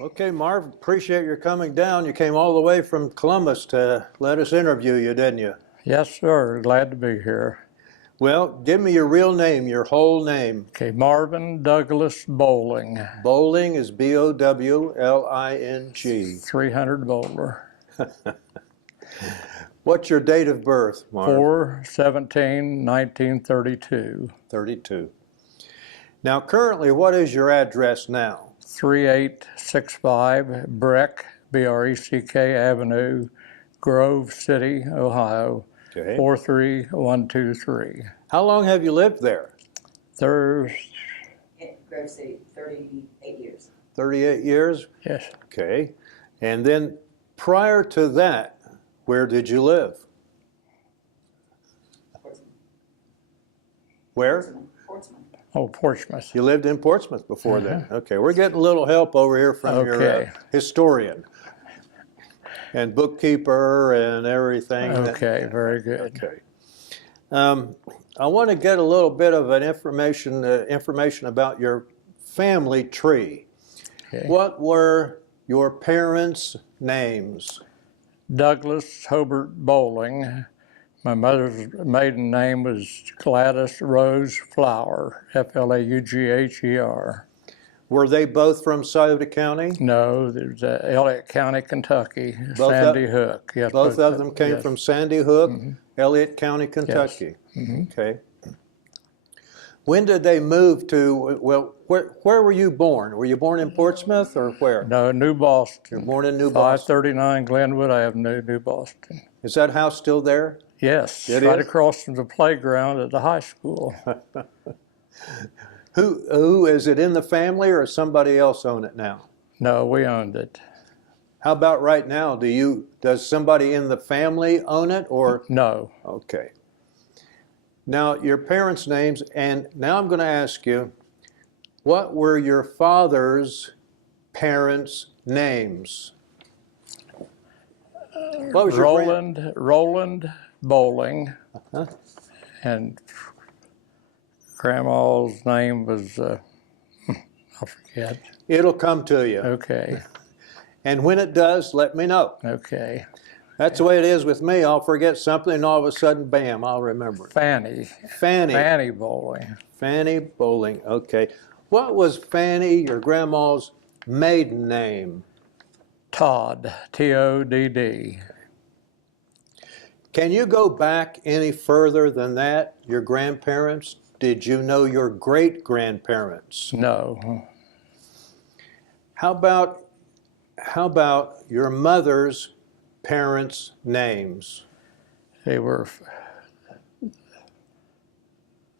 Okay, Marv, appreciate your coming down. You came all the way from Columbus to let us interview you, didn't you? Yes, sir. Glad to be here. Well, give me your real name, your whole name. Okay, Marvin Douglas Bowling. Bowling is B-O-W-L-I-N-G. 300 bowler. What's your date of birth, Marv? 4/17/1932. 32. Now, currently, what is your address now? 3865 Breck, B-R-E-C-K Avenue, Grove City, Ohio, Okay. 43123. How long have you lived there? In Grove City, 38 years. 38 years? Yes. Okay. And then prior to that, where did you live? Portsmouth. Where? Portsmouth. Oh, Portsmouth. You lived in Portsmouth before then. Okay, we're getting a little help over here from your Okay. historian and bookkeeper and everything. Okay, very good. Okay. I want to get a little bit of an information about your family tree. Okay. What were your parents' names? Douglas Hobart Bowling. My mother's maiden name was Gladys Rose Flower, F-L-A-U-G-H-E-R. Were they both from Sauter County? No, there's Elliott County, Kentucky, Both Sandy Hook. Yes, Both of them came yes. from Sandy Hook, Elliott County, Kentucky. Okay. When did they move to, well, where were you born? Were you born in Portsmouth or where? No, New Boston. You're born in New Boston. 539 Glenwood Avenue, New Boston. Is that house still there? Yes, It right is? across from the playground at the high school. Who is it in the family or does somebody else own it now? No, we owned it. How about right now? Does somebody in the family own it or? No. Okay. Now, your parents' names, and now I'm going to ask you, what were your father's parents' names? What was Roland Bowling, and Grandma's name was, I forget. It'll come to you. Okay, And when it does, let me know. okay. That's the way it is with me. I'll forget something and all of a sudden, bam, I'll remember it. Fanny Bowling. Fanny Bowling, okay. What was Fanny, your grandma's maiden name? Todd, T-O-D-D. Can you go back any further than that? Your grandparents? Did you know your great-grandparents? No. How about your mother's parents' names? They were,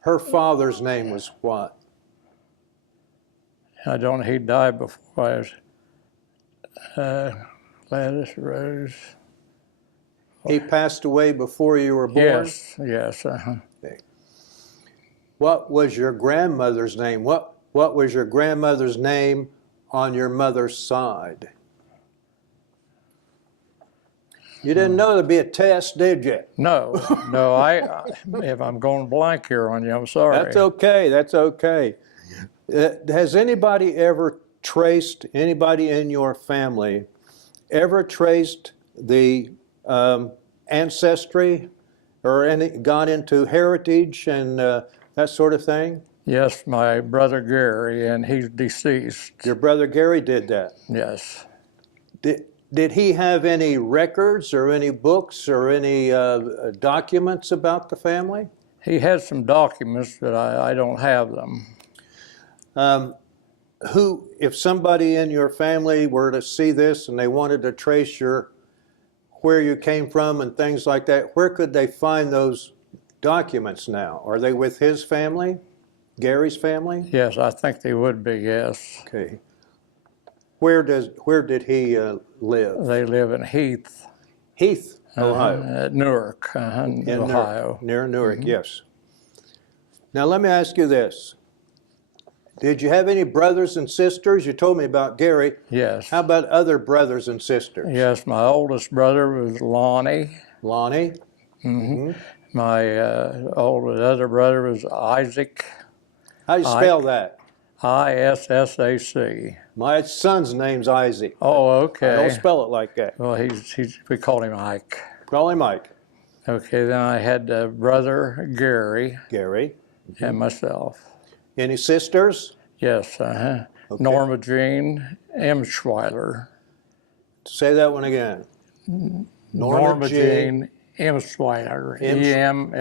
Her father's name was what? he died before I was, Gladys Rose. He passed away before you were born? Yes. Okay. What was your grandmother's name? What was your grandmother's name on your mother's side? You didn't know there'd be a test, did you? No, if I'm going blank here on you, I'm sorry. That's okay, that's okay. Has anybody in your family ever traced the ancestry or got into heritage and that sort of thing? Yes, my brother Gary, and he's deceased. Your brother Gary did that? Yes. Did he have any records or any books or any documents about the family? He had some documents, but I don't have them. If somebody in your family were to see this and they wanted to trace where you came from and things like that, where could they find those documents now? Are they with his family, Gary's family? Yes, I think they would be, yes. Okay. Where did he live? They live in Heath. Heath, Ohio. At Newark, in Ohio. Near Newark, yes. Now let me ask you this. Did you have any brothers and sisters? You told me about Gary. Yes. How about other brothers and sisters? Yes, my oldest brother was Lonnie. Lonnie? My other brother was Isaac. How do you spell that? Issac. My son's name's Isaac. Oh, I okay. don't spell it like that. Well, we call him Ike. Call him Mike. Okay, then I had brother Gary Gary. and myself. Any sisters? Yes, Okay. Norma Jean Emschweiler. Say that one again. Norma Jean Emschweiler. Emschiller.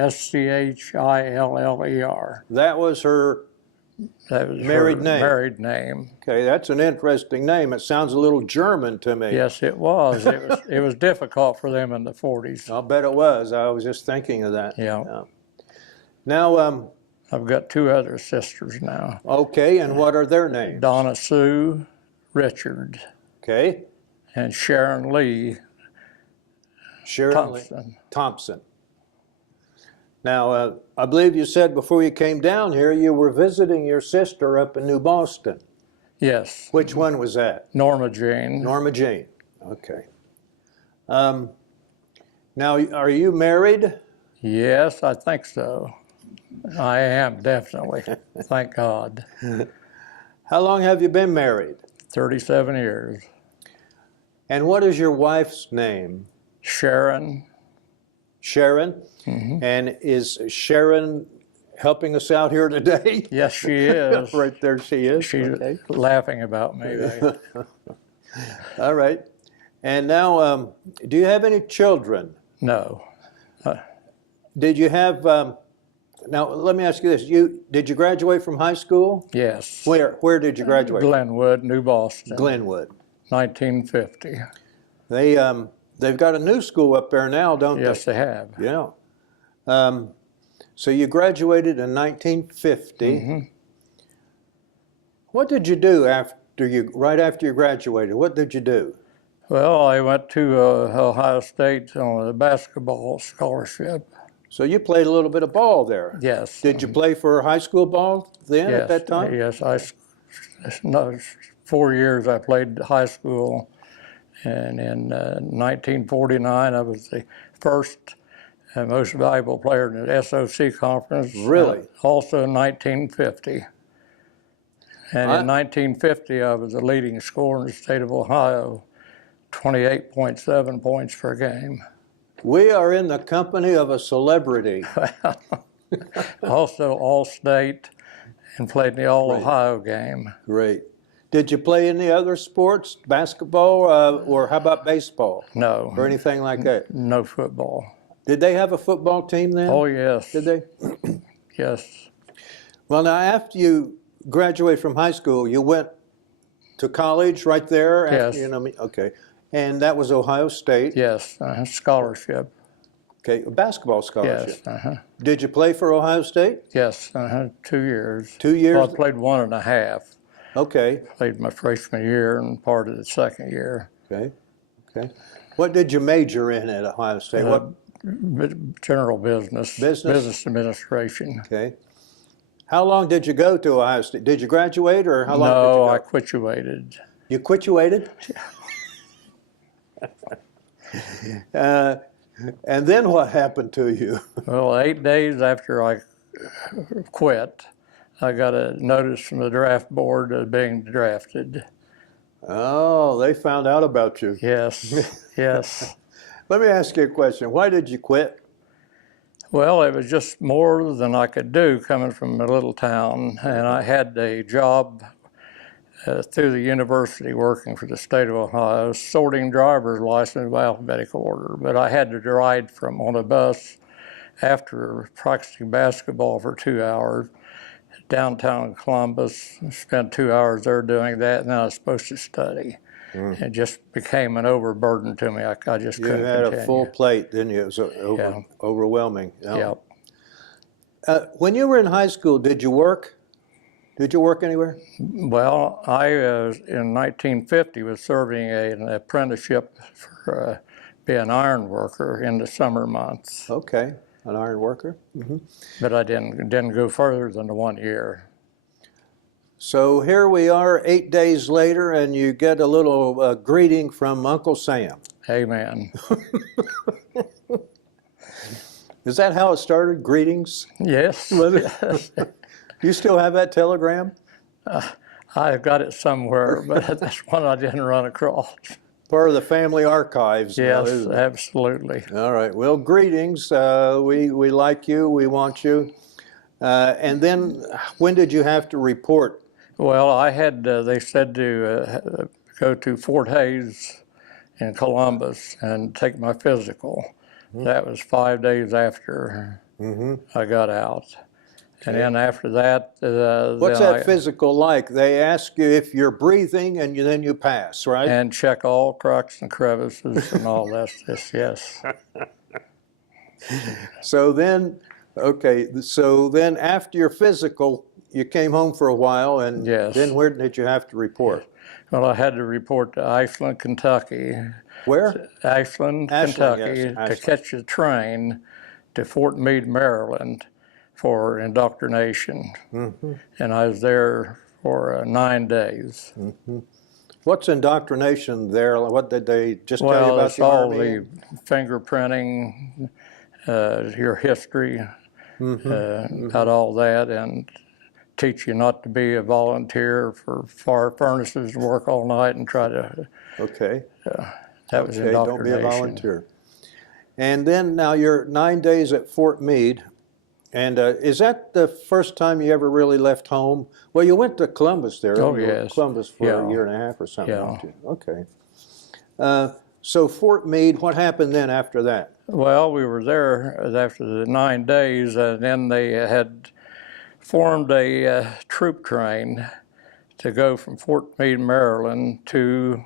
That was her. That was Married her name. married name. Okay, that's an interesting name. It sounds a little German to me. Yes, it was. It was difficult for them in the 40s. I'll bet it was. I was just thinking of that. Yeah. Now, I've got two other sisters now. okay, and what are their names? Donna Sue Richard Okay, and Sharon Lee Sharon Lee Thompson. Thompson. Now, I believe you said before you came down here you were visiting your sister up in New Boston. Yes. Which one was that? Norma Jean. Norma Jean. Okay. Now, are you married? Yes, I think so. I am, definitely. Thank God. How long have you been married? 37 years. And what is your wife's name? Sharon. Sharon? Mm-hmm. And is Sharon helping us out here today? Yes, she is. Right there she is. She's Okay. laughing about me. All right. And now, do you have any children? No. Did you have, now let me ask you this. Did you graduate from high school? Yes. Where did you graduate? Glenwood, New Boston. Glenwood. 1950. They've got a new school up there now, don't they? Yes, they have. Yeah. So you graduated in 1950. Mm-hmm. What did you do right after you graduated? What did you do? Well, I went to Ohio State on a basketball scholarship. So you played a little bit of ball there. Yes. Did you play for high school ball then Yes. at that time? Yes. 4 years I played high school. And in 1949, I was the first and most valuable player in the SOC conference. Really? Also in 1950. And in 1950, I was the leading scorer in the state of Ohio, 28.7 points per game. We are in the company of a celebrity. Also All-State and played in the All-Ohio game. Great. Did you play any other sports, basketball, or how about baseball No, or anything like that? no football. Did they have a football team then? Oh, yes. Did they? Yes. Well, now after you graduated from high school, you went to college right there? Yes. Okay. And that was Ohio State? Yes, scholarship. Okay, a basketball scholarship. Yes. Did you play for Ohio State? Yes, 2 years. 2 years? Well, I played 1.5. Okay. Played my freshman year and part of the second year. Okay. Okay. What did you major in at Ohio State? General business. Business administration. Okay. How long did you go to Ohio State? Did you graduate or how long did you No, go? I quituated. You quituated? And then what happened to you? Well, 8 days after I quit, I got a notice from the draft board of being drafted. Oh, they found out about you. Yes, yes. Let me ask you a question. Why did you quit? Well, it was just more than I could do coming from a little town, and I had a job through the university working for the state of Ohio, sorting driver's license by alphabetical order. But I had to ride on a bus after practicing basketball for 2 hours, downtown Columbus, spent 2 hours there doing that, and then I was supposed to study. It just became an overburden to me. I just You couldn't had continue. a full plate, didn't you? It was overwhelming. Yep. When you were in high school, did you work? Did you work anywhere? Well, I in 1950 was serving an apprenticeship for be an iron worker in the summer months. Okay, an iron worker. But I didn't go further than the 1 year. So here we are 8 days later, and you get a little greeting from Uncle Sam. Amen. Is that how it started? Greetings? Yes. You still have that telegram? I've got it somewhere, but that's one I didn't run across. Part of the family archives now, Yes, isn't it? absolutely. All right. Well, greetings. We like you. We want you. And then when did you have to report? Well, I had, they said to go to Fort Hays in Columbus and take my physical. That was 5 days after I got out. And then after that, What's then that physical like? They ask you if you're breathing, and then you pass, right? and check all cracks and crevices and all that. Yes. So then, okay. So then, after your physical, you came home for a while, and Yes. then where did you have to report? Well, I had to report to Ashland, Kentucky. Where? Ashland, Ashland, Kentucky, yes, to Ashland. catch a train to Fort Meade, Maryland for indoctrination. And I was there for 9 days. What's indoctrination there? What did they just tell you Well, about it's the all Army? the fingerprinting, your history, about all that, and teach you not to be a volunteer for fire furnaces and work all night and try to, Okay. that was Okay, don't be a indoctrination. volunteer. And then now you're 9 days at Fort Meade. And is that the first time you ever really left home? Well, you went to Columbus there. Oh, You were in yes. Columbus for Yeah. a year and a half or something. Yeah. Didn't you? Okay. So Fort Meade, what happened then after that? Well, we were there after the 9 days, and then they had formed a troop train to go from Fort Meade, Maryland to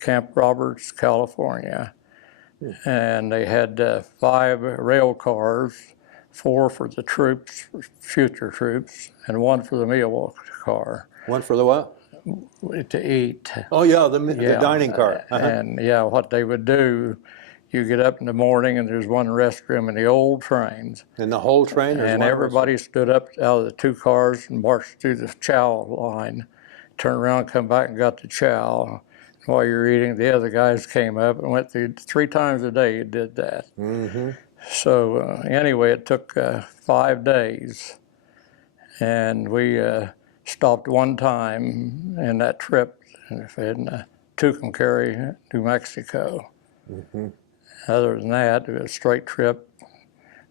Camp Roberts, California. And they had 5 rail cars, 4 for the troops, future troops, and 1 for the meal car One for the what? to eat. Oh, yeah, the Yeah, dining car. And yeah, what they would do, you get up in the morning and there's one restroom in the old trains. And the whole train? And everybody stood up out of the 2 cars and marched through the chow line, turned around, come back and got the chow. While you're eating, the other guys came up and went through 3 times a day. You did that. So anyway, it took 5 days, and we stopped one time in that trip in Tucumcari, New Mexico. Other than that, it was a straight trip.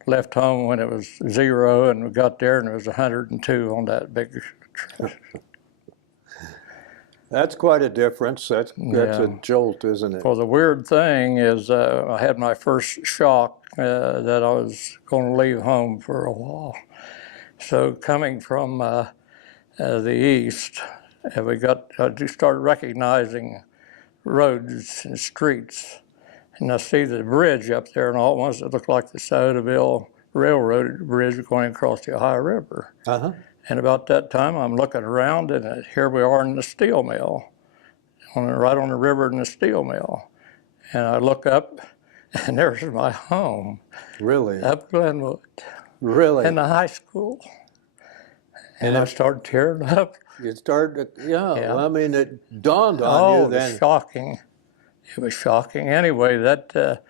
Left home when it was 0, and we got there and it was 102 on that big trip. That's quite a difference. That's a jolt, isn't it? Well, the weird thing is I had my first shock that I was going to leave home for a while. So coming from the east, we started recognizing roads and streets. And I see the bridge up there, and all at once it looked like the Sciotoville Railroad bridge going across the Ohio River. And about that time, I'm looking around, and here we are in the steel mill, right on the river in the steel mill. And I look up, and there's my home. Really? Up Glenwood. Really? In the high school. And I started tearing up. You started, well, I mean, it dawned on Oh, you it then. was shocking. It was shocking. Anyway, that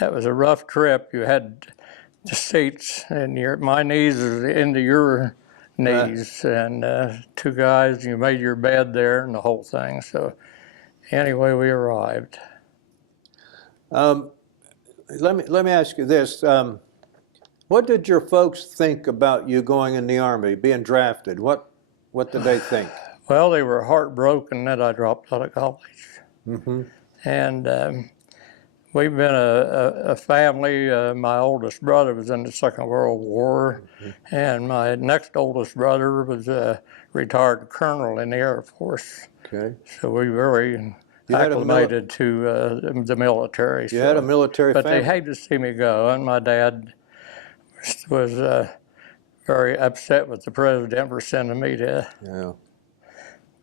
was a rough trip. You had the seats, and my knees is into your knees, and 2 guys, you made your bed there and the whole thing. So anyway, we arrived. Let me ask you this. What did your folks think about you going in the Army, being drafted? What did they think? Well, they were heartbroken that I dropped out of college. And we've been a family. My oldest brother was in the Second World War, and my next oldest brother was a retired colonel in the Air Force. Okay. So we very acclimated to the military. You had a military but family. they hated to see me go, and my dad was very upset with the president for sending me to. Yeah.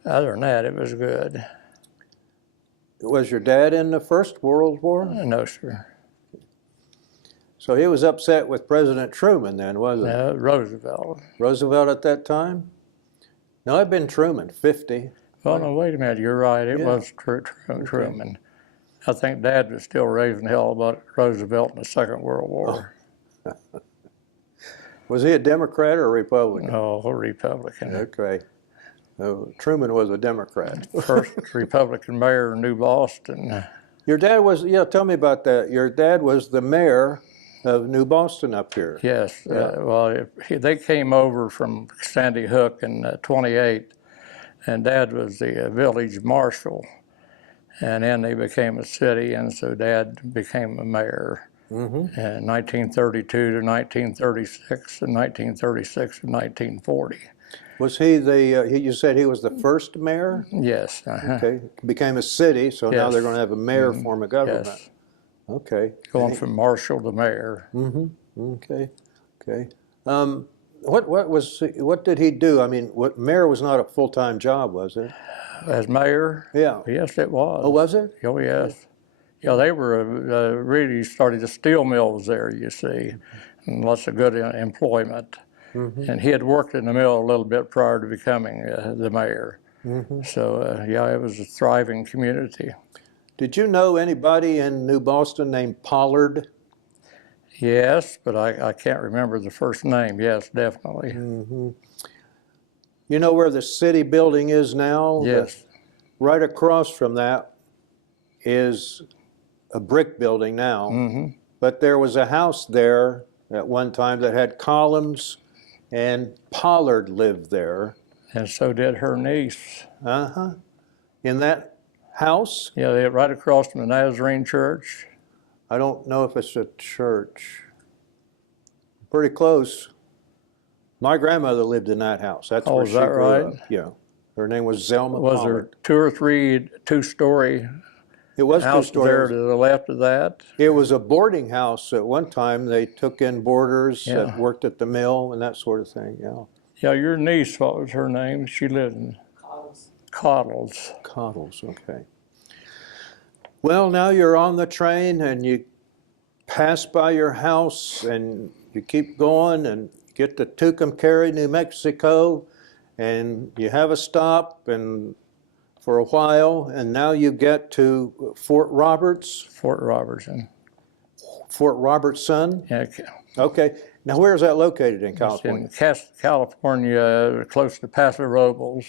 Other than that, it was good. Was your dad in the First World War? No, sir. So he was upset with President Truman then, wasn't he? No, Roosevelt. Roosevelt at that time? No, it'd been Truman, 50. Well, no, wait a minute. You're right. It was Truman. I think Dad was still raising hell about Roosevelt in the Second World War. Was he a Democrat or a Republican? Oh, a Republican. Okay. Truman was a Democrat. First Republican mayor of New Boston. Your dad was, yeah, tell me about that. Your dad was the mayor of New Boston up here. Yes. Yeah. They came over from Sandy Hook in 28, and Dad was the village marshal. And then they became a city, and so Dad became a mayor in 1932 to 1936, and 1936 to 1940. Was he the, you said he was the first mayor? Yes. Okay, became a city, so now Yes. they're going to have a mayor form of government. Yes. Okay. Going from marshal to mayor. Okay, okay. What did he do? I mean, mayor was not a full-time job, was it? As mayor? Yeah. Yes, it was. Oh, was it? Oh, yes. Yeah, they were really started the steel mills there, you see, and lots of good employment. And he had worked in the mill a little bit prior to becoming the mayor. So, yeah, it was a thriving community. Did you know anybody in New Boston named Pollard? Yes, but I can't remember the first name. Yes, definitely. You know where the city building is now? Yes. Right across from that is a brick building now. But there was a house there at one time that had columns, and Pollard lived there. And so did her niece. In that house? Yeah, they right across from the Nazarene Church. I don't know if it's a church. Pretty close. My grandmother lived in that house. That's where is she that grew right? up. Yeah. Her name was Zelma Was Pollard. there 2 or 3 two-story It was house two-story. there to the left of that? It was a boarding house at one time. They took in boarders that worked at the mill and that sort of thing. Yeah. Yeah, your niece, what was her name? She lived in Cottles. Cottles, okay. Well, now you're on the train and you pass by your house and you keep going and get to Tucumcari, New Mexico, and you have a stop and for a while, and now you get to Fort Roberts. Fort Robertson. Fort Robertson. Yeah, Okay. Now, where is that located in it's California? in California, close to Paso Robles,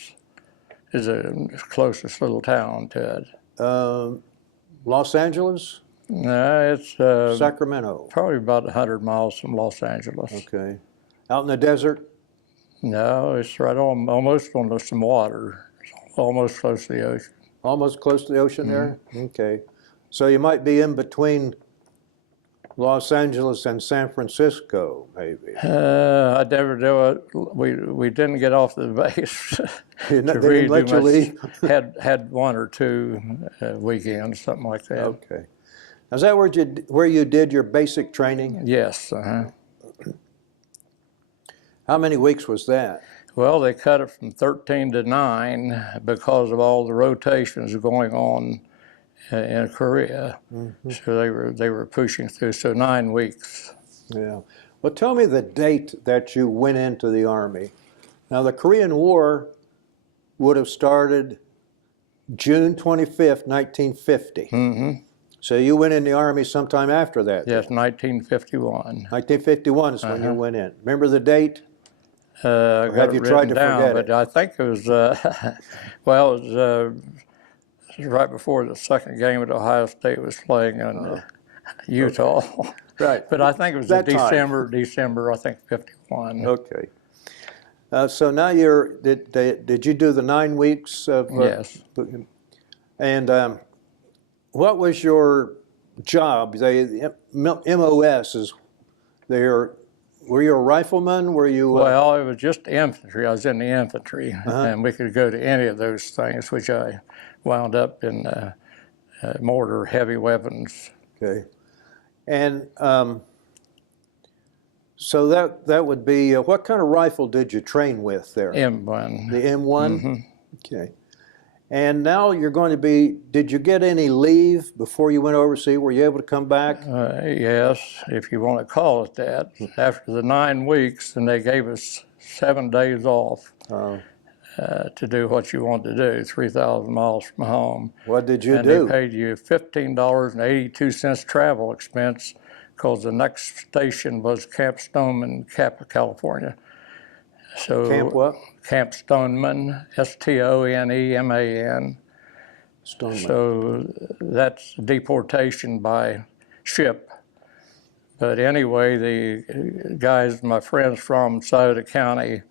is the closest little town to it. Los Angeles? No, it's Sacramento. probably about 100 miles from Los Angeles. Okay. Out in the desert? No, it's right on, almost on some water, almost close to the ocean. Almost close to the ocean there? Okay. So you might be in between Los Angeles and San Francisco, maybe. I never do it. We didn't get off the base They to didn't really let do you much. leave? Had 1 or 2 weekends, something like that. Okay. Now, is that where you did your basic training? Yes. How many weeks was that? Well, they cut it from 13 to 9 because of all the rotations going on in Korea. So they were pushing through. So 9 weeks. Yeah. Well, tell me the date that you went into the Army. Now, the Korean War would have started June 25th, 1950. So you went in the Army sometime after that? Yes, 1951. 1951 is when you went in. Remember the date? I got have it you tried written to down, forget but it? I think it was, well, it was right before the second game at Ohio State was playing in Utah. Right. But I think it was That in time. December, I think, 51. Okay. So now did you do the 9 weeks of? Yes. And what was your job? MOS is there. Were you a rifleman? Were you? Well, it was just infantry. I was in the infantry, and we could go to any of those things, which I wound up in mortar, heavy weapons. Okay. And so that would be, what kind of rifle did you train with there? M1. The M1? Okay. And now you're going to be, did you get any leave before you went overseas? Were you able to come back? Yes, if you want to call it that. After the 9 weeks, and they gave us 7 days off to do what you wanted to do, 3,000 miles from home. What did you and do? They paid you $15.82 travel expense because the next station was Camp Stoneman, California. So Camp what? Camp Stoneman, Stoneman. Stoneman. So that's deportation by ship. But anyway, the guys, my friends from Sauter County,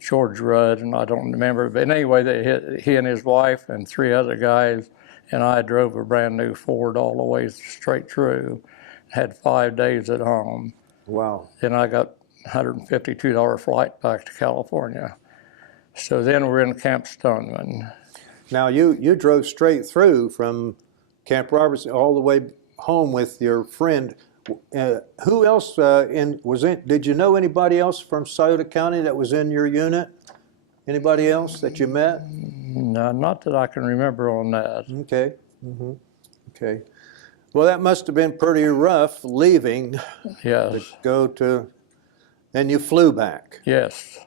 George Rudd, and I don't remember, but anyway, he and his wife and 3 other guys and I drove a brand new Ford all the way straight through, had 5 days at home. Wow. Then I got $152 flight back to California. So then we're in Camp Stoneman. Now you drove straight through from Camp Roberts all the way home with your friend. Who else was in? Did you know anybody else from Sauter County that was in your unit? Anybody else that you met? No, not that I can remember on that. Okay. Okay. Well, that must have been pretty rough leaving to Yes, go to, and you flew back. yes.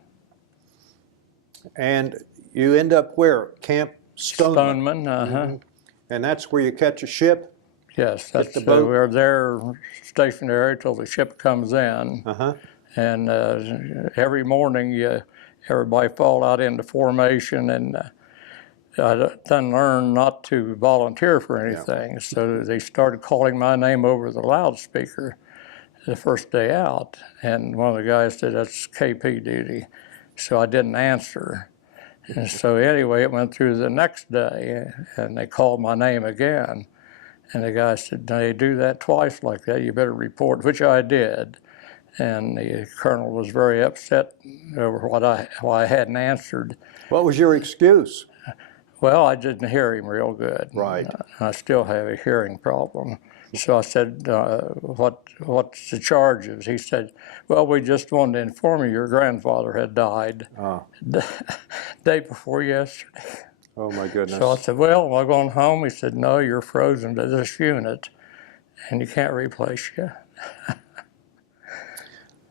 And you end up where? Camp Stoneman. Stoneman, And that's where you catch a ship? yes. That's the boat? we're there stationary till the ship comes in. Uh-huh. And every morning, everybody fall out into formation, and I done learned not to volunteer for anything. So they started calling my name over the loudspeaker the first day out, and one of the guys said, "That's KP duty." So I didn't answer. And so anyway, it went through the next day, and they called my name again. And the guy said, "They do that twice like that. You better report," which I did. And the colonel was very upset over why I hadn't answered. What was your excuse? Well, I didn't hear him real good. Right. I still have a hearing problem. So I said, what's the charges? He said, "Well, we just wanted to inform you your grandfather had died day before yesterday." Oh, my goodness. So I said, "Well, am I going home?" He said, "No, you're frozen to this unit, and you can't replace you."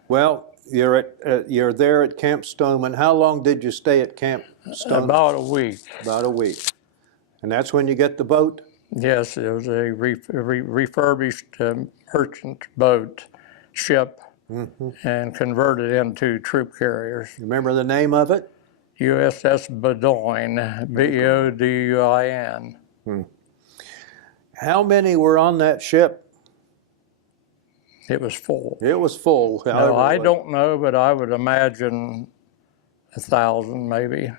Well, you're there at Camp Stoneman. How long did you stay at Camp Stoneman? About a week. About a week. And that's when you get the boat? Yes, it was a refurbished merchant boat ship and converted into troop carriers. Remember the name of it? USS Bowdoin, Boudin. How many were on that ship? It was full. It was full. No, I don't know, but I would imagine 1,000 maybe.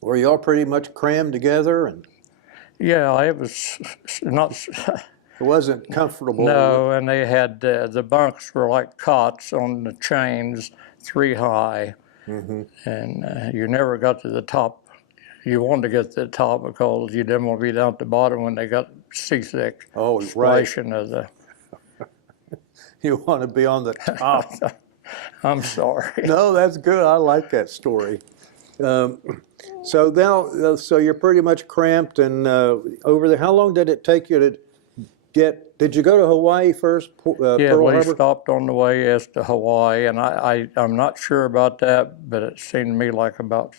Were you all pretty much crammed together? And Yeah, it was not. it wasn't comfortable. No, and they had the bunks were like cots on the chains, 3 high, and you never got to the top. You wanted to get to the top because you didn't want to be down at the bottom when they got seasick. Oh, right. Splashing of the. You want to be on the top. I'm sorry. No, that's good. I like that story. So you're pretty much cramped and over there. How long did it take you to get? Did you go to Hawaii first? Yeah, Pearl we Harbor? stopped on the way east to Hawaii, and I'm not sure about that, but it seemed to me like about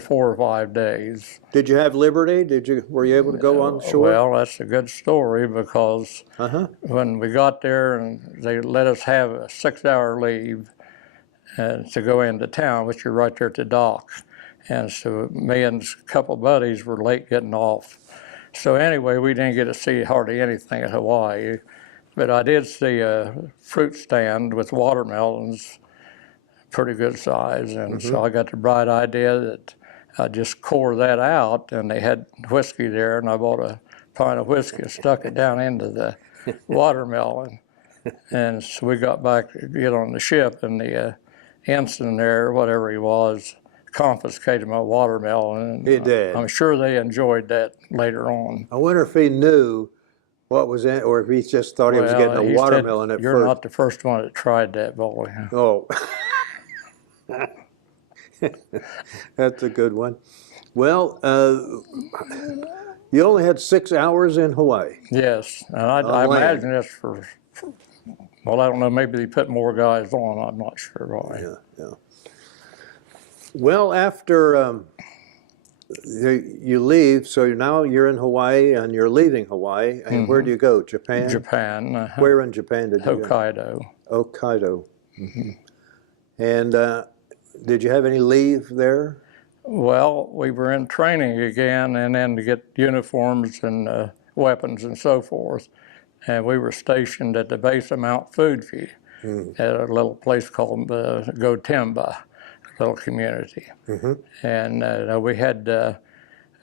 4 or 5 days. Did you have liberty? Were you able to go on shore? Well, that's a good story because when we got there and they let us have a 6-hour leave to go into town, which you're right there at the dock. And so me and a couple buddies were late getting off. So anyway, we didn't get to see hardly anything at Hawaii, but I did see a fruit stand with watermelons, pretty good size. And so I got the bright idea that I just core that out, and they had whiskey there, and I bought a pint of whiskey and stuck it down into the watermelon. And so we got back to get on the ship, and the ensign there, whatever he was, confiscated my watermelon. He did. I'm sure they enjoyed that later on. I wonder if he knew what was in, or if he just thought he was getting a He watermelon said, at "You're first. not the first one that tried that, Bowling." Oh, that's a good one. Well, you only had 6 hours in Hawaii. Yes, and I land. imagine that's well, I don't know, maybe they put more guys on, I'm not sure why. Yeah. Well, after you leave, so now you're in Hawaii and you're leaving Hawaii, and where do you go? Japan? Japan. Where in Japan did you go? Hokkaido. Hokkaido. And did you have any leave there? Well, we were in training again, and then to get uniforms and weapons and so forth. And we were stationed at the base of Mount Fuji at a little place called Gotemba, a little community. And we had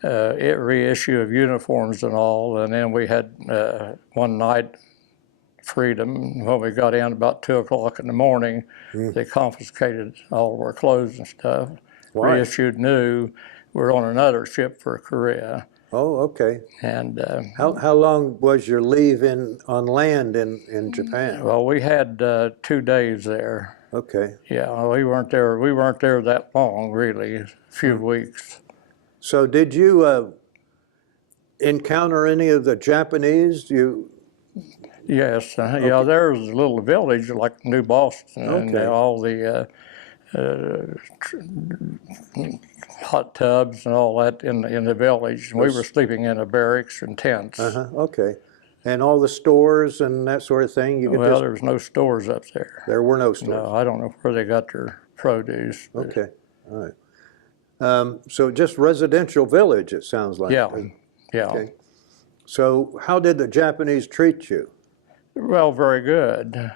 reissue of uniforms and all, and then we had one night freedom. When we got in about 2 o'clock in the morning, they confiscated all of our clothes and stuff. Why? Reissued new. We're on another ship for Korea. Oh, okay. And How long was your leave on land in Japan? well, we had 2 days there. Okay. Yeah, we weren't there. We weren't there that long, really. A few weeks. So did you encounter any of the Japanese? Yes, yeah. There's a little village like New Boston, and Okay. all the hot tubs and all that in the village. And we were sleeping in a barracks and tents. Okay. And all the stores and that sort of thing? You could Well, there was no stores up there. there were no stores? No, I don't know where they got their produce. But Okay, all right. So just residential village, it sounds like. yeah, yeah. Okay. So how did the Japanese treat you? Well, very good.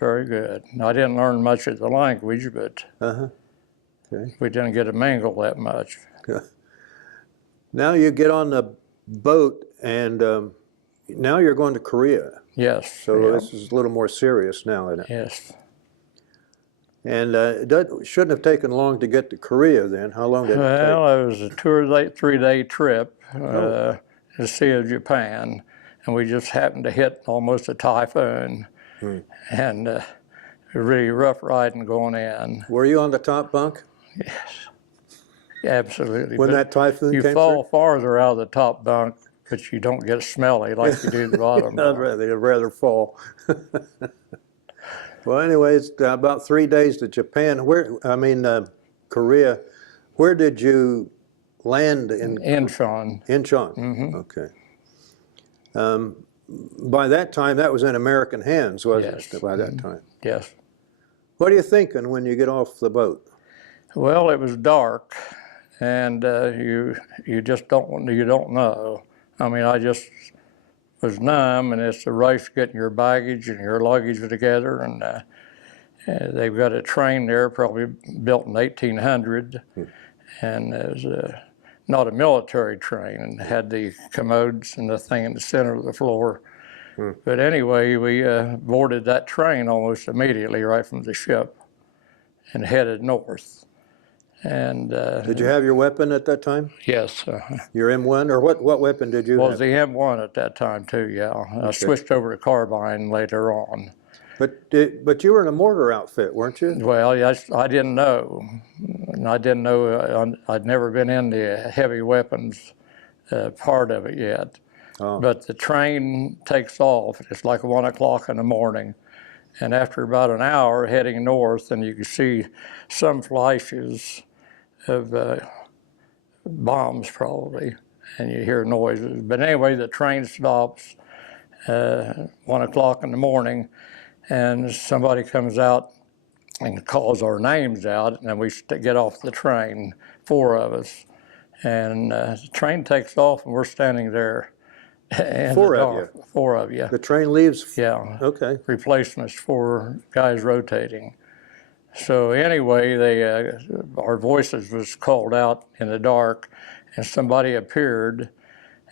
Very good. I didn't learn much of the language, but Okay. we didn't get to mingle that much. Now you get on the boat and now you're going to Korea. Yes. So yeah, this is a little more serious now, isn't it? yes. And shouldn't have taken long to get to Korea then. How long did it take? Well, it was a 3-day trip to Sea of Japan, and we just happened to hit almost a typhoon, and really rough riding going in. Were you on the top bunk Absolutely. when But that typhoon you came fall farther out of the top bunk, but you don't get smelly like you do the bottom through? bunk. I'd rather fall. Well, anyways, about 3 days to Japan. Korea. Where did you land in? Incheon. Incheon. Okay. By that time, that was in American hands, wasn't Yes. it? By that time. Yes. What are you thinking when you get off the boat? Well, it was dark, and you just don't know. I mean, I just was numb, and it's a race getting your baggage and your luggage together, and they've got a train there, probably built in 1800, and it was not a military train, and had the commodes and the thing in the center of the floor. But anyway, we boarded that train almost immediately right from the ship and headed north. And Did you have your weapon at that time? yes, Your M1, or what weapon did you was have? the M1 at that time too. Yeah, I switched over to carbine later on. But you were in a mortar outfit, weren't you? Well, yes, I didn't know. And I didn't know. I'd never been in the heavy weapons part of it yet. Oh. But the train takes off. It's like 1 o'clock in the morning. And after about an hour heading north, and you can see some flashes of bombs probably, and you hear noises. But anyway, the train stops 1 o'clock in the morning, and somebody comes out and calls our names out, and then we get off the train, 4 of us. And the train takes off, and we're standing there. In 4 the of dark. 4 of you. The train leaves? Yeah. Okay. Replacements, 4 guys rotating. So anyway, our voices was called out in the dark, and somebody appeared,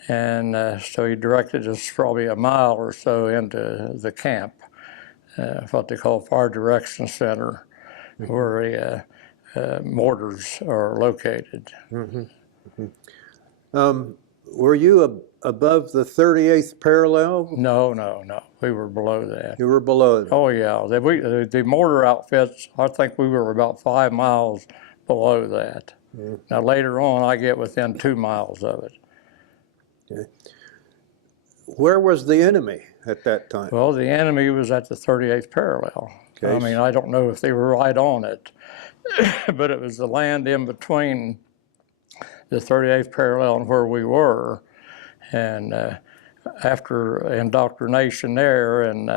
and so he directed us probably a mile or so into the camp, what they call Fire Direction Center, where mortars are located. Were you above the 38th parallel? No, we were below that. You were below it. Oh yeah, the mortar outfits, I think we were about 5 miles below that. Now later on, I get within 2 miles of it. Okay. Where was the enemy at that time? Well, the enemy was at the 38th parallel. Okay. I mean, I don't know if they were right on it, but it was the land in between the 38th parallel and where we were. And after indoctrination there, and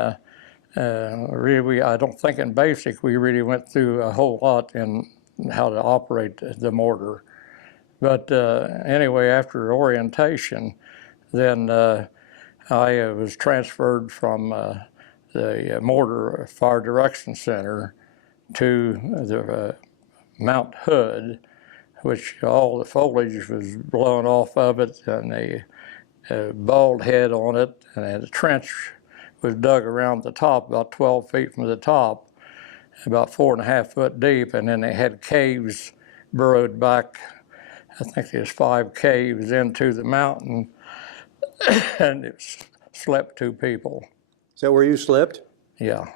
really, I don't think in basic we really went through a whole lot in how to operate the mortar. But anyway, after orientation, then I was transferred from the Mortar Fire Direction Center to the Mount Hood, which all the foliage was blown off of it, and the bald head on it, and the trench was dug around the top, about 12 feet from the top, about 4.5 foot deep, and then they had caves burrowed back. I think there's 5 caves into the mountain, and it slept 2 people. Is that where you slept? Yeah,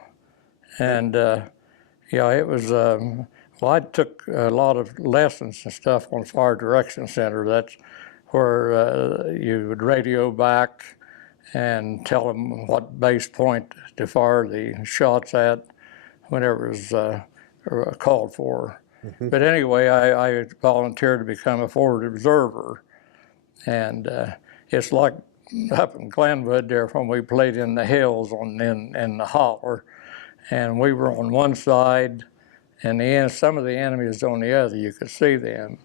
and yeah, it was. Well, I took a lot of lessons and stuff on Fire Direction Center. That's where you would radio back and tell them what base point to fire the shots at whenever it was called for. Mm-hmm. But anyway, I volunteered to become a forward observer, and it's like up in Glenwood there when we played in the hills in the holler, and we were on one side, and some of the enemies on the other. You could see them,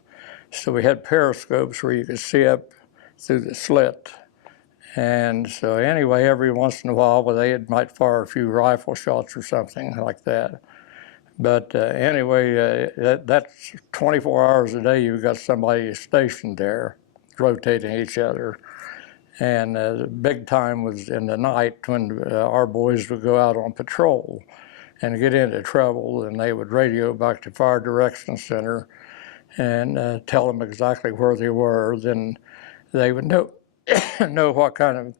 so we had periscopes where you could see up through the slit. And so anyway, every once in a while, they might fire a few rifle shots or something like that. But anyway, that's 24 hours a day. You've got somebody stationed there, rotating each other. And the big time was in the night when our boys would go out on patrol and get into trouble, and they would radio back to Fire Direction Center and tell them exactly where they were. Then they would know what kind of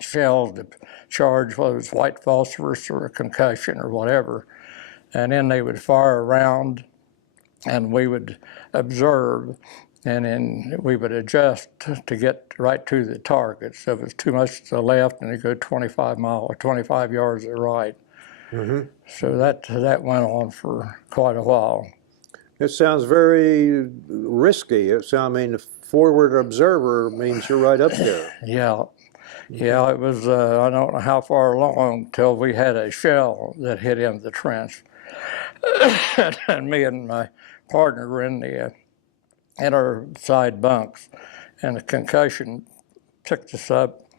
shells to charge, whether it was white phosphorus or a concussion or whatever. And then they would fire around, and we would observe, and then we would adjust to get right to the target. So if it's too much to the left, and you go 25 yards to the right. Mm-hmm. So that went on for quite a while. It sounds very risky. I mean, a forward observer means you're right up there. Yeah. Yeah, it was, I don't know how far along till we had a shell that hit into the trench. And me and my partner were in our side bunks, and the concussion picked us up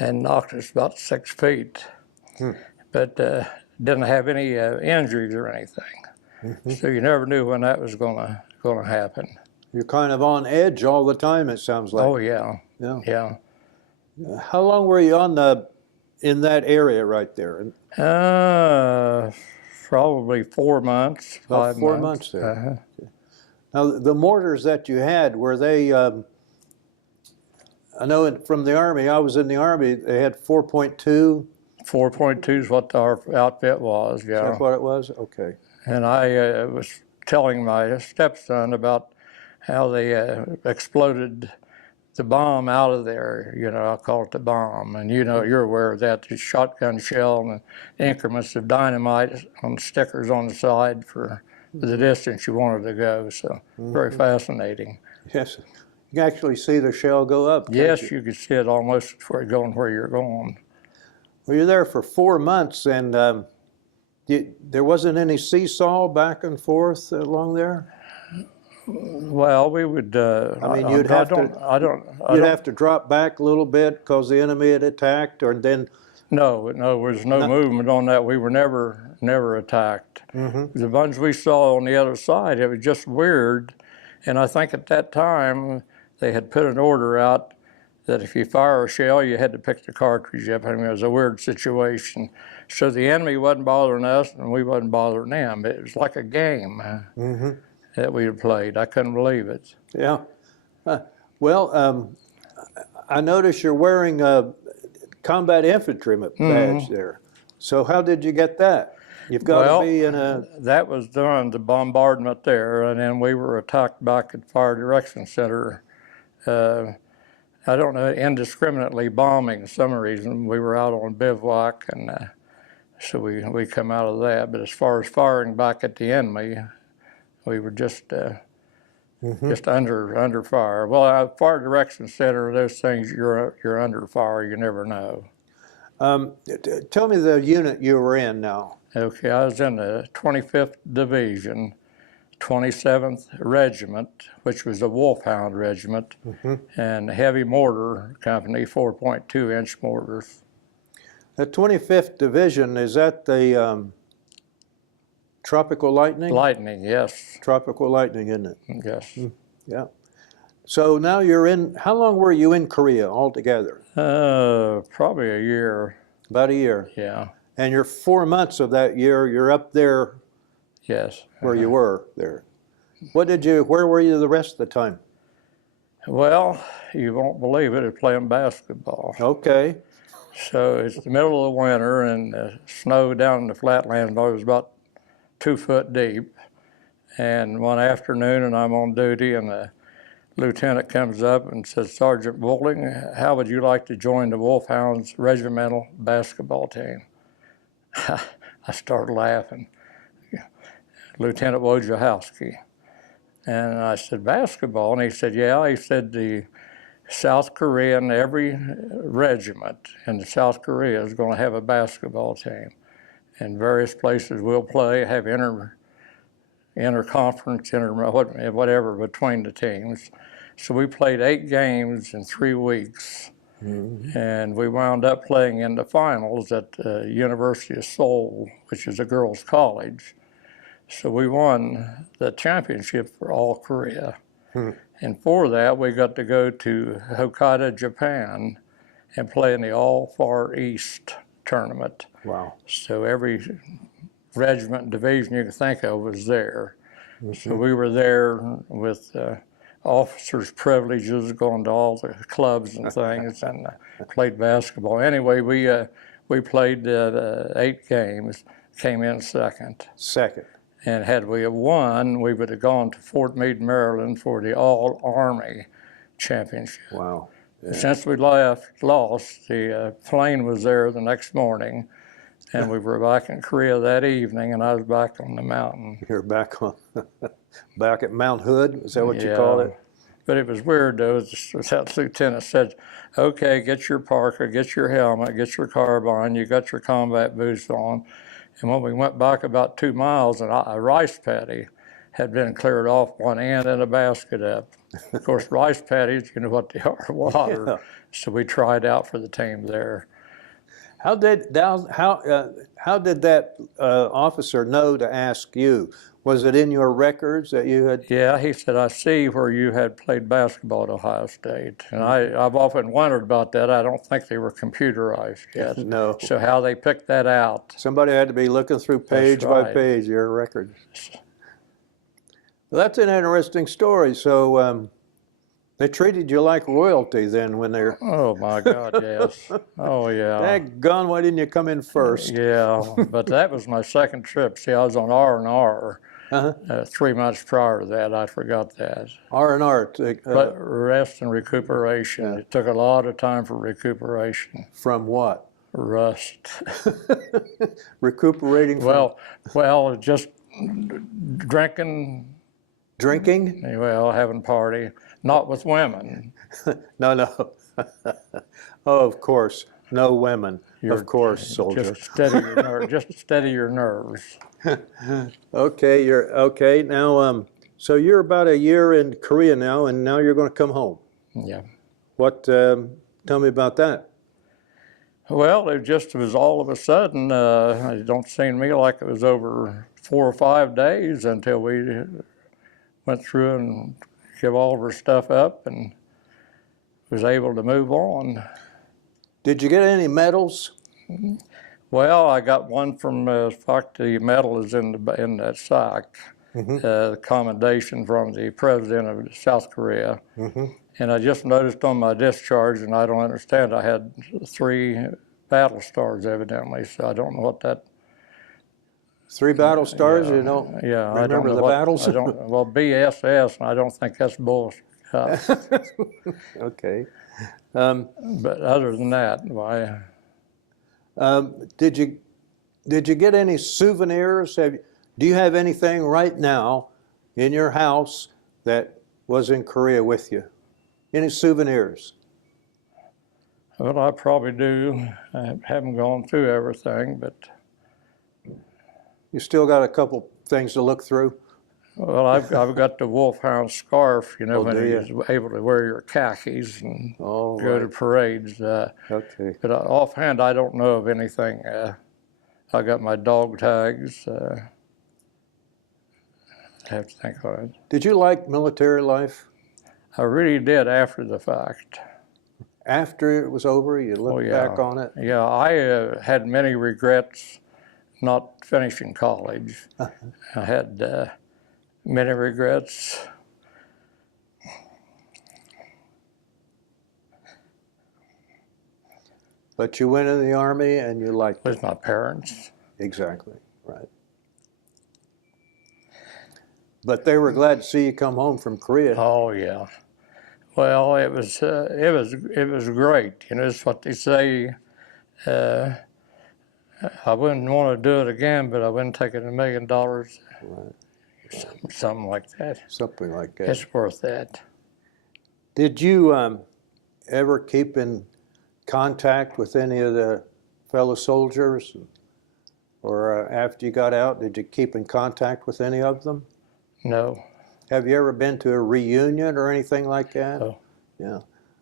and knocked us about 6 feet. But didn't have any injuries or anything. Mm-hmm. So you never knew when that was gonna happen. You're kind of on edge all the time, it sounds like. Oh yeah. Yeah. How long were you in that area right there? Probably 4 months. About 4 months there. Uh-huh. Now the mortars that you had, were they? I know from the Army. I was in the Army. They had 4.2. 4.2 is what our outfit was. Yeah. That's what it was. Okay. And I was telling my stepson about how they exploded the bomb out of there. You know, I call it the bomb. And you know, you're aware of that, the shotgun shell and increments of dynamite on stickers on the side for the distance you wanted to go. So very fascinating. Yes. You can actually see the shell go up. Yes, you could see it almost going where you're going. Well, you're there for 4 months, and there wasn't any seesaw back and forth along there? Well, we would. I mean, you'd have to drop back a little bit because the enemy had attacked, or then. No, there was no movement on that. We were never attacked. Mm-hmm. The ones we saw on the other side, it was just weird, and I think at that time they had put an order out that if you fire a shell, you had to pick the cartridge up. I mean, it was a weird situation. So the enemy wasn't bothering us, and we wasn't bothering them. It was like a game that we had played. I couldn't believe it. Yeah. Well, I notice you're wearing a combat infantryman badge there. So how did you get that? You've got to be in a... That was during the bombardment there, and then we were attacked back at Fire Direction Center. I don't know, indiscriminately bombing for some reason. We were out on bivouac, and so we come out of that. But as far as firing back at the enemy, we were just under fire. Well, Fire Direction Center, those things, you're under fire, you never know. Tell me the unit you were in now. Okay, I was in the 25th Division, 27th Regiment, which was a Wolfhound Regiment, and Heavy Mortar Company, 4.2-inch mortars. The 25th Division, is that the Tropical Lightning? Lightning, yes, Tropical Lightning, isn't it? yes. Yeah. So now you're in, how long were you in Korea altogether? Probably a year, About a year. yeah, And you're 4 months of that year, you're up there yes. where you were there. Where were you the rest of the time? Well, you won't believe it, it's playing basketball. Okay. So it's the middle of the winter, and the snow down in the flatlands was about 2 foot deep. And one afternoon, and I'm on duty, and the lieutenant comes up and says, "Sergeant Bowling, how would you like to join the Wolfhounds regimental basketball team?" I started laughing. Lieutenant Wojciechowski. And I said, "Basketball?" And he said, "Yeah." He said, "The South Korean, every regiment in South Korea is going to have a basketball team. And various places will play, have interconference, whatever between the teams." So we played 8 games in 3 weeks. And we wound up playing in the finals at the University of Seoul, which is a girls' college. So we won the championship for all Korea. And for that, we got to go to Hokkaido, Japan, and play in the All Far East tournament. Wow. So every regiment and division you can think of was there. So we were there with officers' privileges, going to all the clubs and things, and played basketball. Anyway, we played 8 games, came in second. Second. And had we have won, we would have gone to Fort Meade, Maryland for the All-Army Championship. Wow. Yeah. Since we lost, the plane was there the next morning, and we were back in Korea that evening, and I was back on the mountain. You're back at Mount Hood, is that what you call it? But it was weird, though. That lieutenant said, "Okay, get your parka, get your helmet, get your carbine, you got your combat boots on." And when we went back about 2 miles, a rice paddy had been cleared off one end and a basket up. Of course, rice paddies, you know what they are, water. Yeah. So we tried out for the team there. How did that officer know to ask you? Was it in your records that you had? Yeah, he said, "I see where you had played basketball at Ohio State." And I've often wondered about that. I don't think they were computerized yet. No. So how they picked that out. Somebody had to be looking through page by right. page your records. Well, that's an interesting story. So they treated you like royalty then when they're. Oh my God, yes. Oh yeah. Daggone, why didn't you come in first? Yeah, but that was my second trip. See, I was on R&R 3 months prior to that. I forgot that. R&R. But rest and recuperation. Yeah. It took a lot of time for recuperation. From what? Rust. Recuperating from Well, just drinking. drinking? Well, having party. Not with women. No. Oh, of course. No women. Of course, soldier. Just steady your nerves. Okay, you're okay. Now, so you're about a year in Korea now, and now you're going to come home. Yeah. What? Tell me about that. Well, it just was all of a sudden. It don't seem to me like it was over 4 or 5 days until we went through and give all of our stuff up and was able to move on. Did you get any medals? Well, I got one from, in fact, the medal is in that sack, the commendation from the president of South Korea. And I just noticed on my discharge, and I don't understand, I had 3 battle stars evidently, so I don't know what that. 3 battle stars? Yeah, You don't yeah, I don't remember know the battles? well, BSS, and I don't think that's bullshit. Okay. But other than that, why? Did you get any souvenirs? Do you have anything right now in your house that was in Korea with you? Any souvenirs? Well, I probably do. I haven't gone through everything, but You still got a couple things to look through? Well, I've got the wolfhound scarf, you know, Oh, when do you're you? able to wear your khakis and Oh, go to right. parades. Okay. But offhand, I don't know of anything. I got my dog tags. I have to think on it. Did you like military life? I really did after the fact. After it was over, you Oh, looked yeah. back on it? Yeah, I had many regrets not finishing college. I had many regrets. But you went in the Army and you liked it. With my parents. Exactly, right. But they were glad to see you come home from Korea. Oh, yeah. Well, it was great. You know, it's what they say. I wouldn't want to do it again, but I wouldn't take it $1 million. Right. Something like that. Something like that. It's worth that. Did you ever keep in contact with any of the fellow soldiers? Or after you got out, did you keep in contact with any of them? No. Have you ever been to a reunion or anything like that? Oh. Yeah.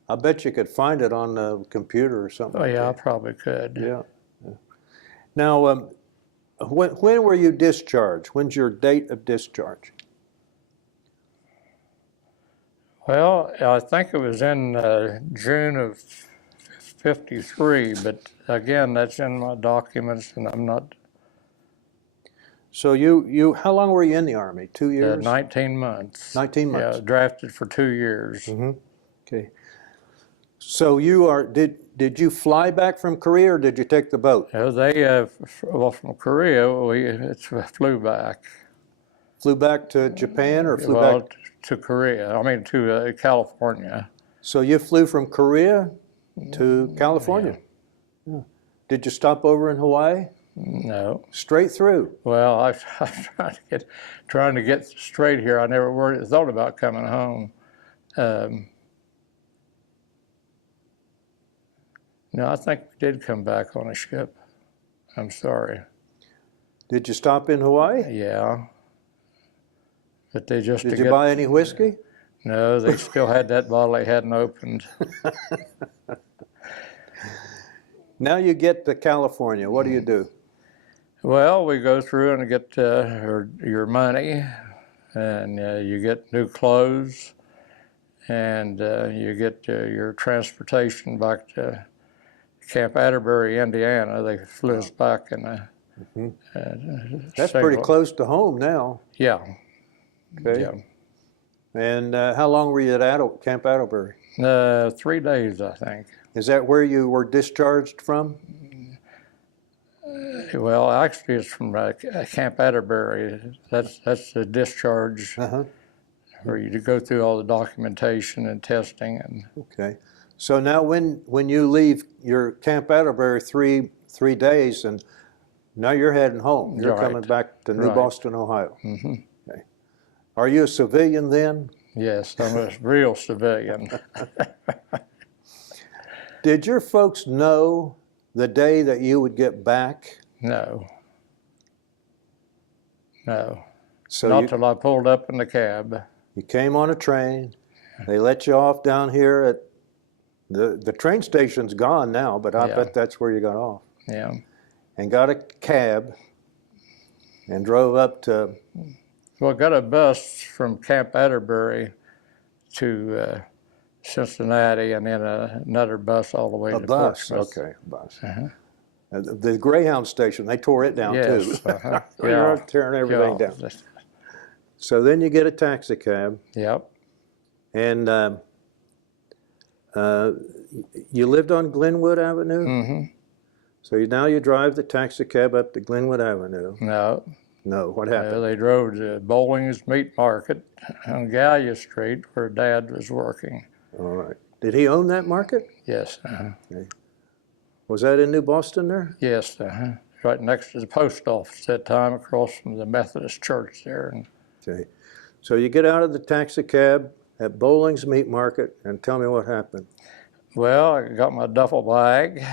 I bet you could find it on the computer or something. Oh, like yeah, I that. probably could. Yeah. Now, when were you discharged? When's your date of discharge? Well, I think it was in June of '53, but again, that's in my documents, and I'm not. So how long were you in the Army? 2 years? 19 months. 19 months. Yeah, drafted for 2 years. Mm-hmm. Okay. So did you fly back from Korea or did you take the boat? Well, from Korea, we flew back. Flew back to Japan or flew Well, back? to Korea. I mean, to California. So you flew from Korea to California? Yeah. Did you stop over in Hawaii? No. Straight through? Well, I was trying to get straight here. I never thought about coming home. No, I think we did come back on a ship. I'm sorry. Did you stop in Hawaii? Yeah. But they just Did you buy any whiskey? No, they still had that bottle they hadn't opened. Now you get to California. What do you do? Well, we go through and get your money, and you get new clothes, and you get your transportation back to Camp Atterbury, Indiana. They flew us back in a That's pretty close to home now. Yeah. Okay. Yeah. And how long were you at Camp Atterbury? 3 days, I think. Is that where you were discharged from? Well, actually, it's from Camp Atterbury. That's the discharge where you go through all the documentation and testing. And okay. So now when you leave your Camp Atterbury 3 days, and now you're heading home. You're coming back to New Boston, Ohio. Mm-hmm. Okay. Are you a civilian then? Yes, I'm a real civilian. Did your folks know the day that you would get back? No. No. So Not till I pulled up in the cab. You came on a train. They let you off down here at the train station's gone now, but I bet that's where you got off. Yeah. And got a cab and drove up to... Well, I got a bus from Camp Atterbury to Cincinnati, and then another bus all the way to bus, Portsmouth. okay, a bus. The Greyhound station, they tore it down too. Yeah. They're tearing everything down. So then you get a taxi cab. Yep. And you lived on Glenwood Avenue? Mm-hmm. So now you drive the taxi cab up to Glenwood Avenue. No, what happened? they drove to Bowling's Meat Market on Gallia Street, where Dad was working. All right. Did he own that market? Yes. Okay. Was that in New Boston there? Yes. Right next to the post office at that time, across from the Methodist church there. Okay. So you get out of the taxi cab at Bowling's Meat Market, and tell me what happened. Well, I got my duffel bag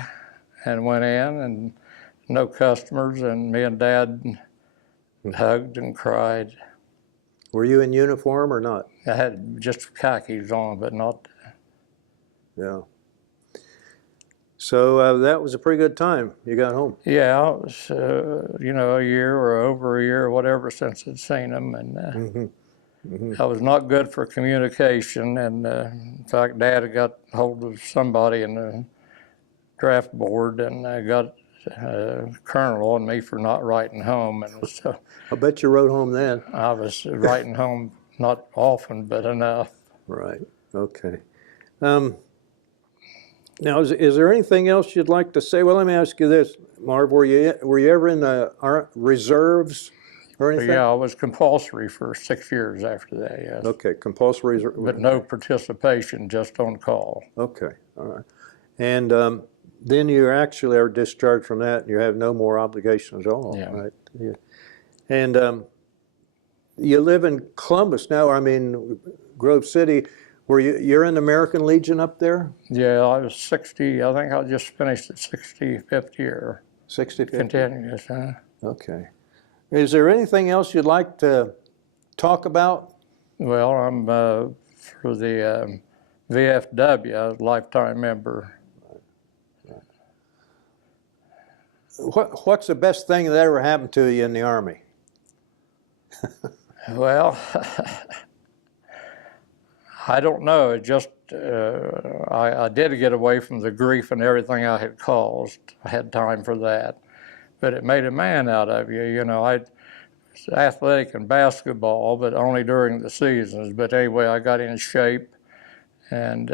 and went in, and no customers, and me and Dad hugged and cried. Were you in uniform or not? I had just khakis on, but not. Yeah. So that was a pretty good time. You got home. Yeah, it was, a year or over a year or whatever since I'd seen them. And I was not good for communication. And in fact, Dad had got hold of somebody in the draft board and got colonel on me for not writing home. And so I bet you wrote home then. I was writing home not often, but enough. Right. Okay. Now, is there anything else you'd like to say? Well, let me ask you this, Marv. Were you ever in the reserves or anything? Yeah, I was compulsory for 6 years after that, yes. Okay, compulsory reserve. But no participation, just on call. Okay, all right. And then you actually are discharged from that, and you have no more obligations at all, Yeah. right? Yeah. And you live in Columbus now. I mean, Grove City. You're in the American Legion up there? Yeah, I was 60. I think I just finished the 65th year. 65th? Continuous, huh? Okay. Is there anything else you'd like to talk about? Well, I'm for the VFW, lifetime member. What's the best thing that ever happened to you in the Army? Well, I don't know. It just, I did get away from the grief and everything I had caused. I had time for that. But it made a man out of you. You know, I was athletic in basketball, but only during the seasons. But anyway, I got in shape and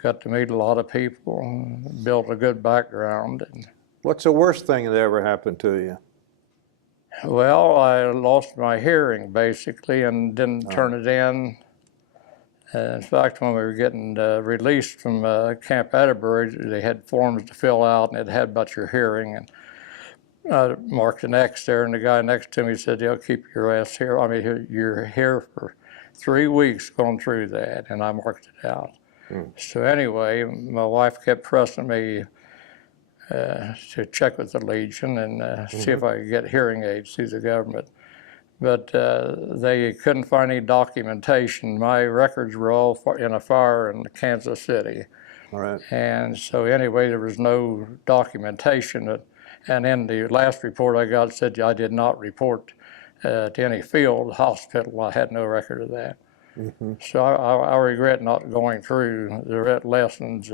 got to meet a lot of people, built a good background. And, What's the worst thing that ever happened to you? well, I lost my hearing, basically, and didn't turn it in. In fact, when we were getting released from Camp Atterbury, they had forms to fill out, and it had about your hearing. And I marked an X there, and the guy next to me said, "You'll keep your ass here. I mean, you're here for 3 weeks going through that," and I marked it out. So anyway, my wife kept pressing me to check with the Legion and see if I could get hearing aids through the government. But they couldn't find any documentation. My records were all in a fire in Kansas City. All right. And so anyway, there was no documentation. And in the last report I got, it said I did not report to any field hospital. I had no record of that. So I regret not going through the lessons.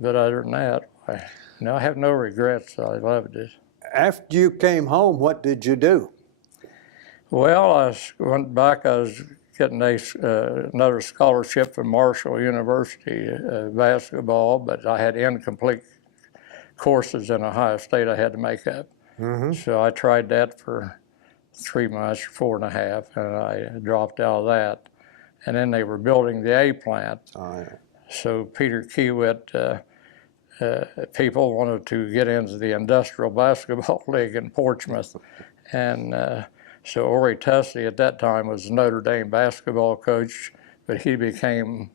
But other than that, I have no regrets. I loved it. After you came home, what did you do? Well, I went back. I was getting another scholarship from Marshall University basketball, but I had incomplete courses in Ohio State I had to make up. So I tried that for 3 months, 4.5, and I dropped out of that. And then they were building the A plant. So Peter Kiewit, people wanted to get into the Industrial Basketball League in Portsmouth. And so Ori Tussey at that time was the Notre Dame basketball coach, but he became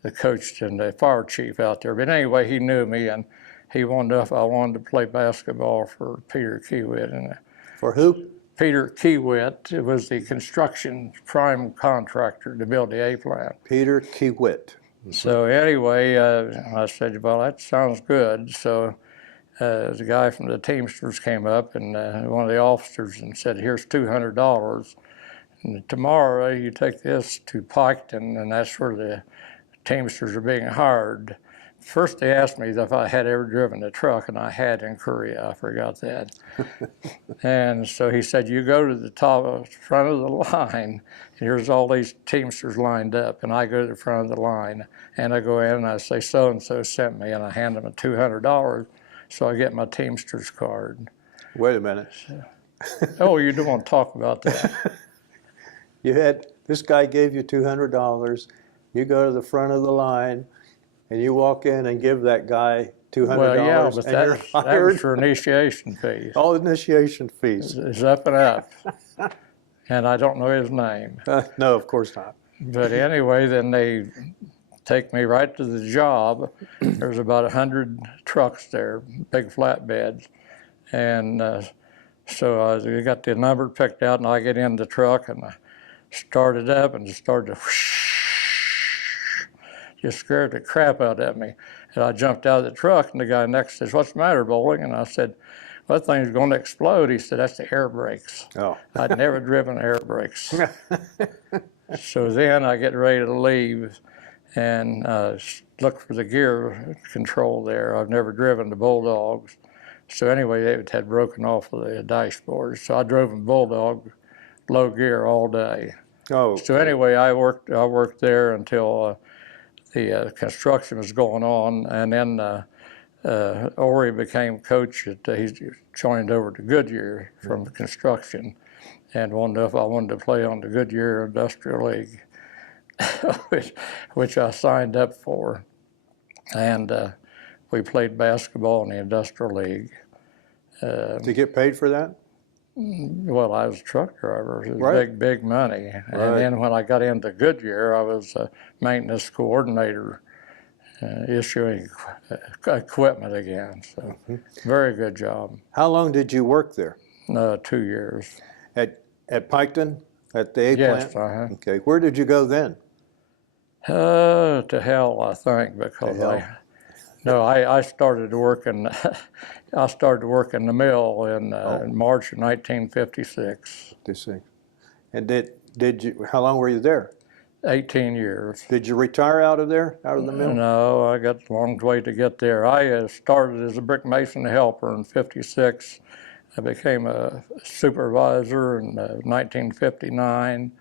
the coach and the fire chief out there. But anyway, he knew me, and he wanted to know if I wanted to play basketball for Peter Kiewit. And For who? Peter Kiewit was the construction prime contractor to build the A plant. Peter Kiewit. So anyway, I said, well, that sounds good. So the guy from the Teamsters came up, and one of the officers, and said, here's $200. And tomorrow you take this to Piketon, and that's where the Teamsters are being hired. First they asked me if I had ever driven a truck, and I had in Korea. I forgot that. And so he said, you go to the front of the line, and here's all these Teamsters lined up, and I go to the front of the line, and I go in and I say, so-and-so sent me, and I hand them $200, so I get my Teamsters card. Wait a minute. Oh, you don't want to talk about that. This guy gave you $200. You go to the front of the line, and you walk in and give that guy $200. Well, yeah, but and you're that hired. was for initiation fees. All initiation fees. It's up and up. And I don't know his name. No, of course not. But anyway, then they take me right to the job. There's about 100 trucks there, big flatbeds. And So I got the number picked out, and I get in the truck, and I started up and just started to whoosh, just scared the crap out of me. And I jumped out of the truck, and the guy next says, "What's the matter, Bowling?" And I said, "Well, that thing's going to explode." He said, "That's the air brakes." Oh. I'd never driven air brakes. So then I get ready to leave and look for the gear control there. I've never driven the Bulldogs. So anyway, it had broken off of the dashboard. So I drove in Bulldog, low gear all day. Oh. So anyway, I worked there until the construction was going on, and then Ori became coach. He joined over to Goodyear from construction, and wondered if I wanted to play on the Goodyear Industrial League, which I signed up for, and we played basketball in the Industrial League. Did you get paid for that? Well, I was a truck driver. It was Right. big money. Right. And then when I got into Goodyear, I was a maintenance coordinator, issuing equipment again. So very good job. How long did you work there? 2 years. At Piketon? At the A Yes, plant? Okay. Where did you go then? To hell, I think, because I started working. I started working the mill in March of 1956. And did you? How long were you there? 18 years. Did you retire out of there, out of the mill? No, I got a long way to get there. I started as a brick mason helper in '56. I became a supervisor in 1959.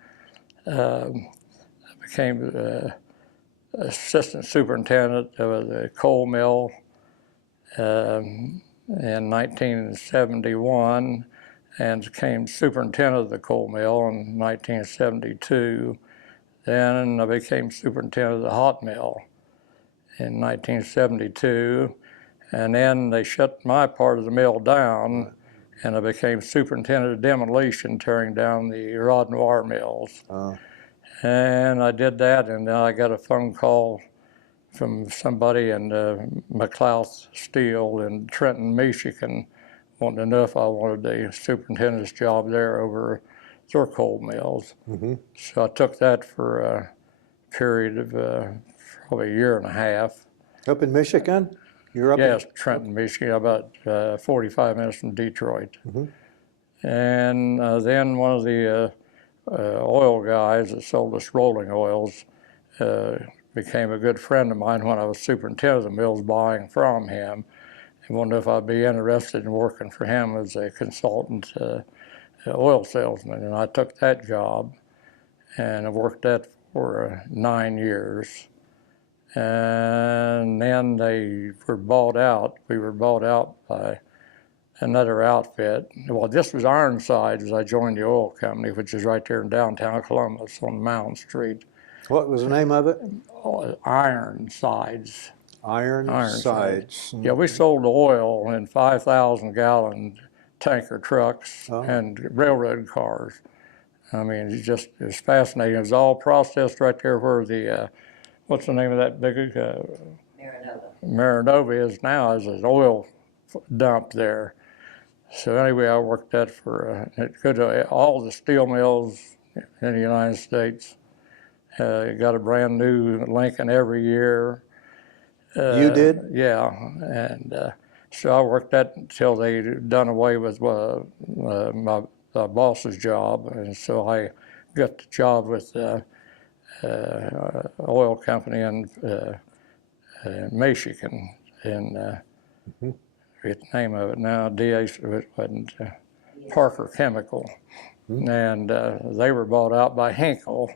I became assistant superintendent of the coal mill in 1971, and became superintendent of the coal mill in 1972. Then I became superintendent of the hot mill in 1972, and then they shut my part of the mill down, and I became superintendent of demolition, tearing down the rod and wire mills. And I did that, and then I got a phone call from somebody in McLouth Steel in Trenton, Michigan, wanting to know if I wanted the superintendent's job there over their coal mills. So I took that for a period of probably a year and a half. Up in Michigan? You're up Yes, Trenton, Michigan, about 45 minutes from Detroit. And then one of the oil guys that sold us rolling oils became a good friend of mine when I was superintendent of the mills, buying from him. He wanted to know if I'd be interested in working for him as a consultant oil salesman, and I took that job, and I worked that for 9 years. And then they were bought out. We were bought out by another outfit. Well, this was Ironsides as I joined the oil company, which is right there in downtown Columbus on Mountain Street. What was the name of it? Ironsides. Ironsides. Yeah, we sold oil in 5,000-gallon tanker trucks and railroad cars. I mean, it was fascinating. It was all processed right there where the, what's the name of that big? Marinova is now, is an oil dump there. So anyway, I worked that for all the steel mills in the United States. Got a brand new Lincoln every year. You did? Yeah, and so I worked that until they done away with my boss's job, and so I got the job with oil company in Michigan, in the name of it now, it wasn't Parker Chemical, and they were bought out by Hinkle,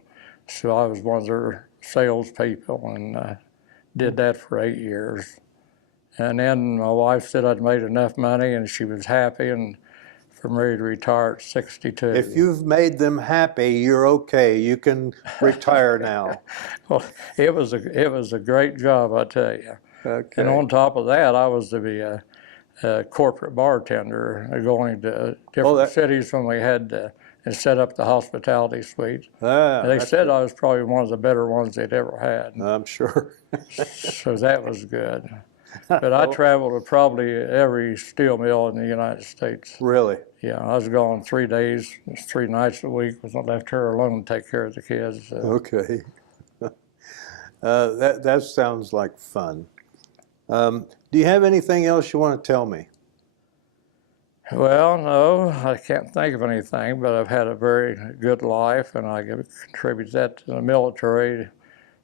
so I was one of their salespeople, and did that for 8 years. And then my wife said I'd made enough money, and she was happy, and for me to retire at 62. If you've made them happy, you're okay. You can retire now. Well, it was a great job, I tell you. Okay. And on top of that, I was to be a corporate bartender, going to different cities when we had and set up the hospitality suite. They said I was probably one of the better ones they'd ever had. I'm sure. So that was good. But I traveled to probably every steel mill in the United States. Really? Yeah, I was gone 3 days, 3 nights a week. Was left her alone to take care of the kids. Okay. That sounds like fun. Do you have anything else you want to tell me? Well, no, I can't think of anything, but I've had a very good life, and I contribute that to the military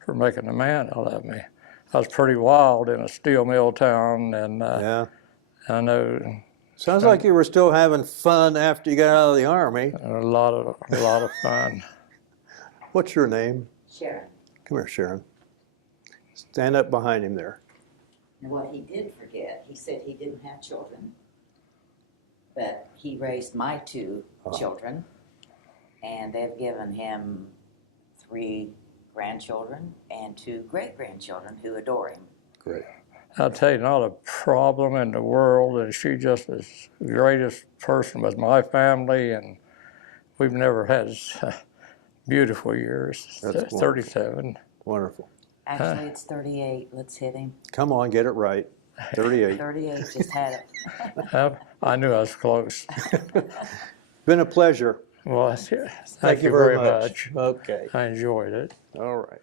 for making a man out of me. I was pretty wild in a steel mill town, and Yeah. I know Sounds like you were still having fun after you got out of the Army. a lot of fun. What's your name? Sharon. Come here, Sharon. Stand up behind him there. And what he did forget, he said he didn't have children, but he raised my two children, and they've given him 3 grandchildren and 2 great-grandchildren who adore him. Great. I'll tell you, not a problem in the world, and she just is the greatest person with my family, and we've never had beautiful years. That's 37. Wonderful. Actually, it's 38. Let's hit him. Come on, get it right. 38. 38, just had it. I knew I was close. Been a pleasure. Well, thank you very much. Okay. I enjoyed it. All right.